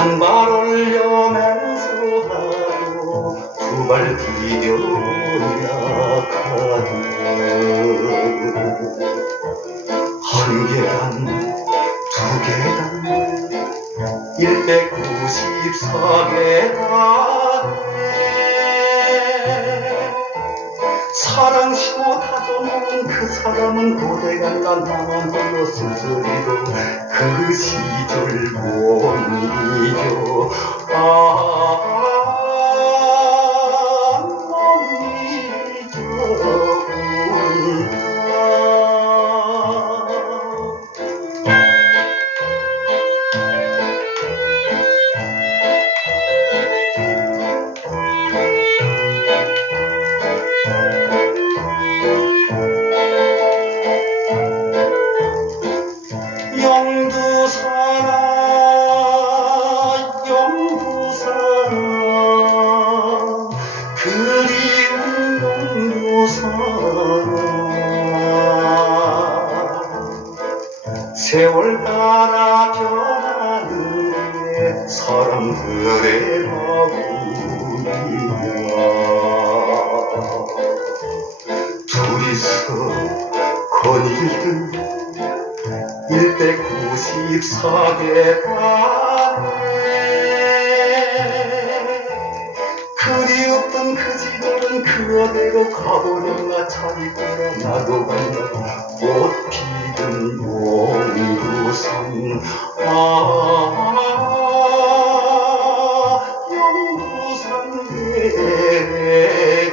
한발 올려면서 가도 두발 뛰어야 가도 한 계단 두 계단 194계단에 사랑시고 다져놓은 그 사람은 고대간 난다 쓸쓸히도 그못 잊어 세월 따라 변하는 사람들의 마음이야. 둘이서 거닐던 194계단에 그리웠던 그 시절은 그어대로 가버렸나 차리구나 나도 간다 꽃 피는 연구산 아 연구산 내